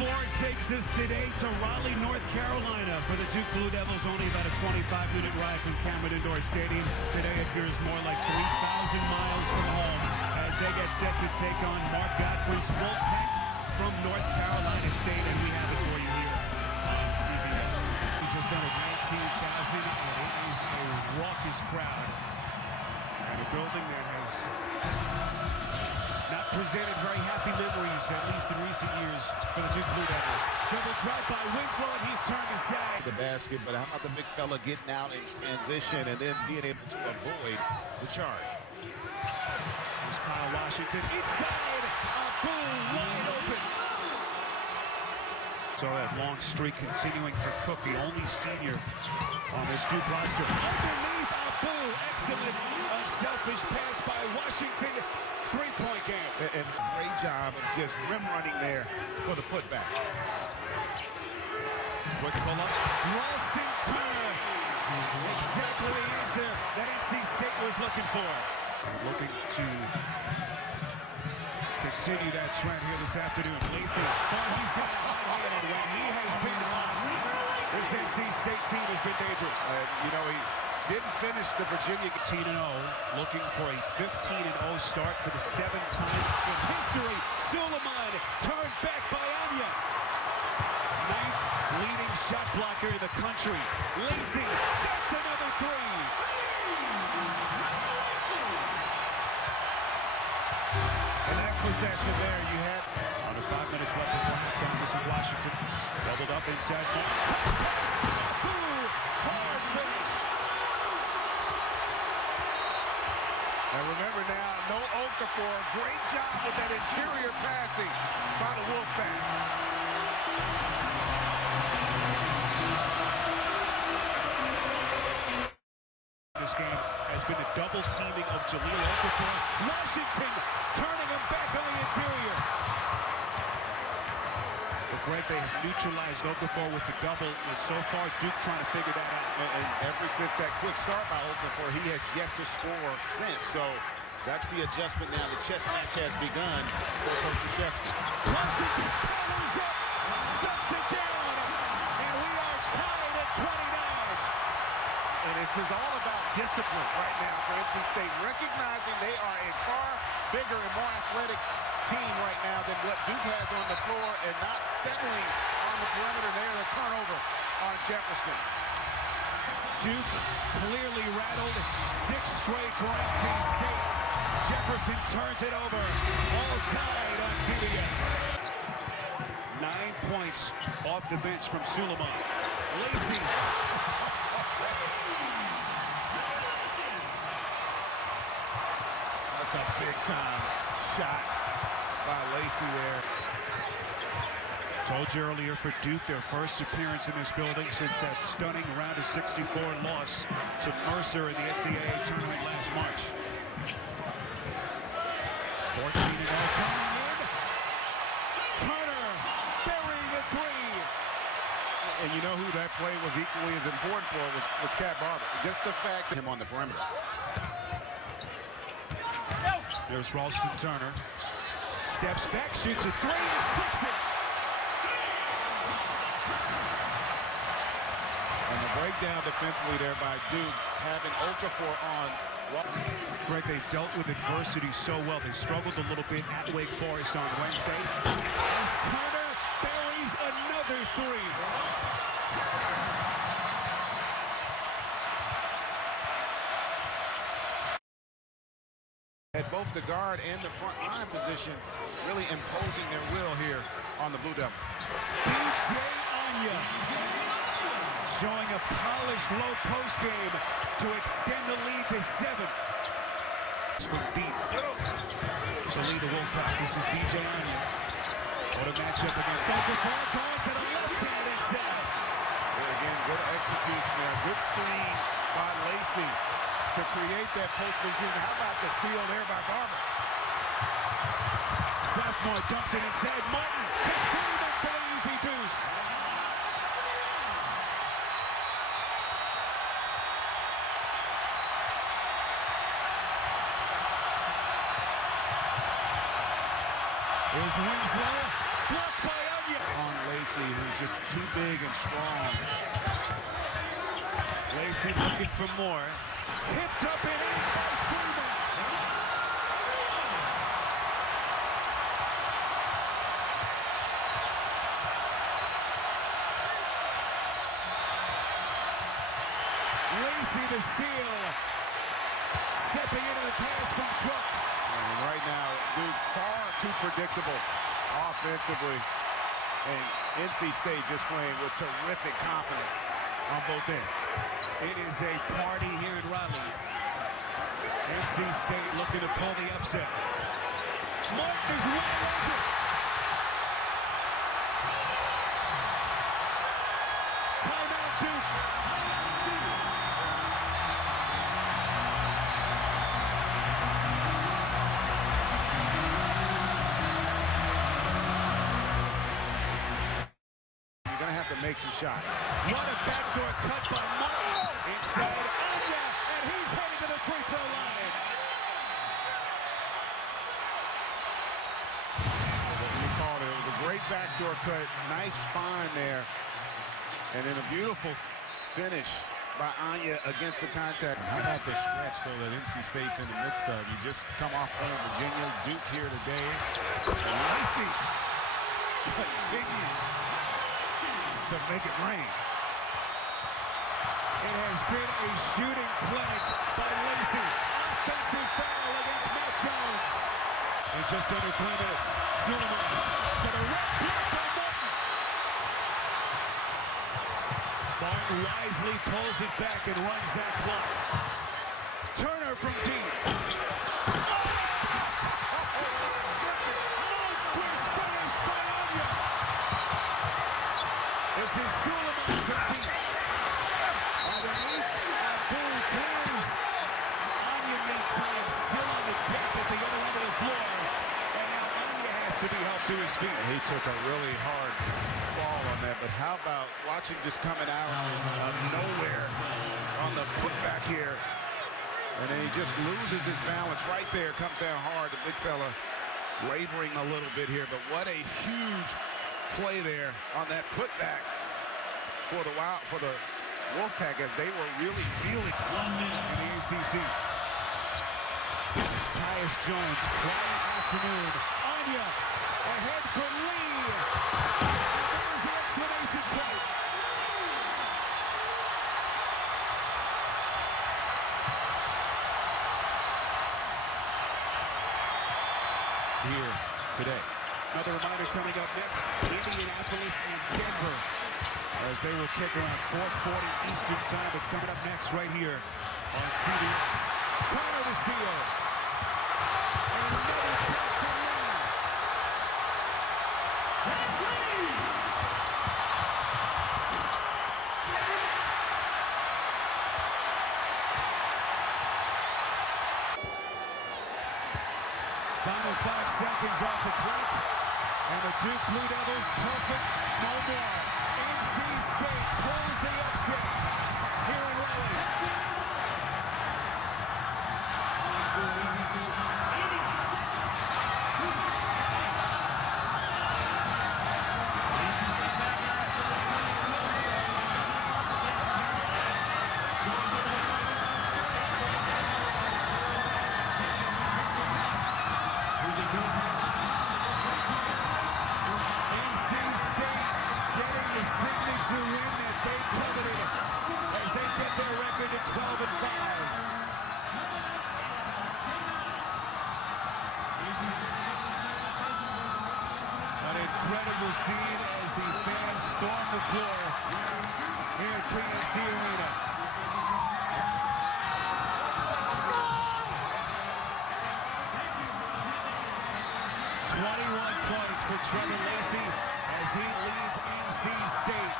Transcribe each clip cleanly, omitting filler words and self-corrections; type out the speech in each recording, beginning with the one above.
Four takes us today to Raleigh, North Carolina for the Duke Blue Devils. Only about a 25-minute ride from Cameron Indoor Stadium. Today it feels more like 3,000 miles from home as they get set to take on Mark Gottfried's Wolfpack from North Carolina State. And we have it for you here on CBS. Just under 19,000, and it is a raucous crowd. And a building that has not presented very happy memories, at least in recent years, for the Duke Blue Devils. Dribble drive by Winslow, and he's turned aside. The basket, but how about the big fella getting out in transition and then being able to avoid the charge? There's Kyle Washington inside. Boom, wide open. So that long streak continuing for Cook, the only senior on this Duke roster. Underneath Abu, excellent unselfish pass by Washington. Three-point game. And a great job of just rim running there for the putback. Quick pull-up. Ralston Turner. Exactly the answer that NC State was looking for. Looking to continue that trend here this afternoon. Lacey, but he's got a hot hand when he has been hot. This NC State team has been dangerous. You know, he didn't finish the Virginia 15-0, looking for a 15-0 start for the 7th time in history. Suleiman turned back by Anya. 9th leading shot blocker in the country. Lacey, that's another three. And that possession there, you had Under 5 minutes left before halftime. This is Washington. Doubled up inside. Touch pass. Boom. Hard finish. And remember now, no Okafor. Great job with that interior passing by the Wolfpack. This game has been the double teaming of Jahlil Okafor. Washington turning him back on the interior. But Greg, they have neutralized Okafor with the double, and so far Duke trying to figure that out. And ever since that quick start by Okafor, he has yet to score since. So that's the adjustment now. The chess match has begun for Coach Krzyzewski. Washington powers up, stuffs it down, and we are tied at 29. And this is all about discipline right now for NC State, recognizing they are a far bigger and more athletic team right now than what Duke has on the floor, and not settling on the perimeter there. The turnover on Jefferson. Duke clearly rattled. 6 straight for NC State. Jefferson turns it over. All tied on CBS. 9 points off the bench from Suleiman. Lacey. That's a big-time shot by Lacey there. Told you earlier, for Duke, their first appearance in this building since that stunning round of 64 loss to Mercer in the NCAA tournament last March. 14-0 coming in. Turner burying a three. And you know who that play was equally as important for was Cat Barber. Just the fact that him on the perimeter. There's Ralston Turner. Steps back, shoots a three, and sticks it. And the breakdown defensively there by Duke, having Okafor on. Greg, they've dealt with adversity so well. They struggled a little bit at Wake Forest on Wednesday. As Turner buries another three. At both the guard and the front line position, really imposing their will here on the Blue Devils. B.J. Anya showing a polished low post game to extend the lead to 7. From deep to lead the Wolfpack. This is B.J. Anya. What a matchup against Okafor. Going to the left hand inside. Again, good execution there. Good screen by Lacey to create that post position. How about the steal there by Barber? Sophomore dumps it inside. Martin to Freeman for the easy deuce. Is Winslow blocked by Onion. On Lacey, who's just too big and strong. Lacey looking for more. Tipped up and in by Freeman. Lacey the steal. Stepping into the pass from Cook. And right now, Duke far too predictable offensively. And NC State just playing with terrific confidence on both ends. It is a party here in Raleigh. NC State looking to pull the upset. Martin is wide open. Timeout, Duke. You're going to have to make some shots. What a backdoor cut by Martin. Inside Anya, and he's headed to the free throw line. What we called it. It was a great backdoor cut. Nice find there. And then a beautiful finish by Anya against the contact. How about the stretch, though, that NC State's in the midst of? You just come off playing Virginia, Duke here today. Lacey continues to make it rain. It has been a shooting clinic by Lacey. Offensive foul against Matt Jones. In just under 3 minutes, Suleiman to the right block by Martin. Martin wisely pulls it back and runs that clock. Turner from deep. Monstrous finish by Anya. This is Suleiman from deep. Underneath, Abdul clears. Anya, meantime, still on the deck at the other end of the floor. And now Anya has to be helped to his feet. He took a really hard fall on that, but how about watching just coming out of nowhere on the putback here. And then he just loses his balance right there, comes down hard. The big fella wavering a little bit here, but what a huge play there on that putback for the Wolfpack as they were really feeling it in the ACC. It's Tyus Jones, quiet afternoon. Anya ahead for Lee. And there's the exclamation point. here today. Another reminder coming up next, Indianapolis and Denver. As they will kick around 4:40 Eastern time. It's coming up next right here on CBS. Turner the steal. And another block for Lee. Final 5 seconds off the clock. And the Duke Blue Devils perfect, no more. NC State pulls the upset here in Raleigh. Win that they coveted as they get their record at 12-5. An incredible scene as the fans storm the floor here at PNC Arena. Points for Trevor Lacey as he leads NC State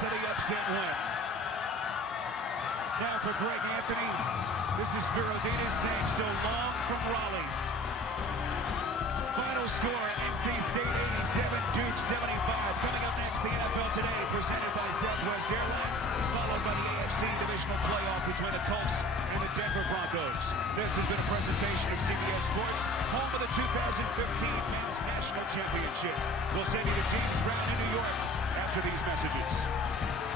to the upset win. Now for Greg Anthony, this is Spiro Dedes saying so long from Raleigh. Final score, NC State 87, Duke 75. Coming up next, the NFL Today, presented by Southwest Airlines, followed by the AFC divisional playoff between the Colts and the Denver Broncos. This has been a presentation of CBS Sports, home of the 2015 Men's National Championship. We'll send you to James Brown in New York. after these messages.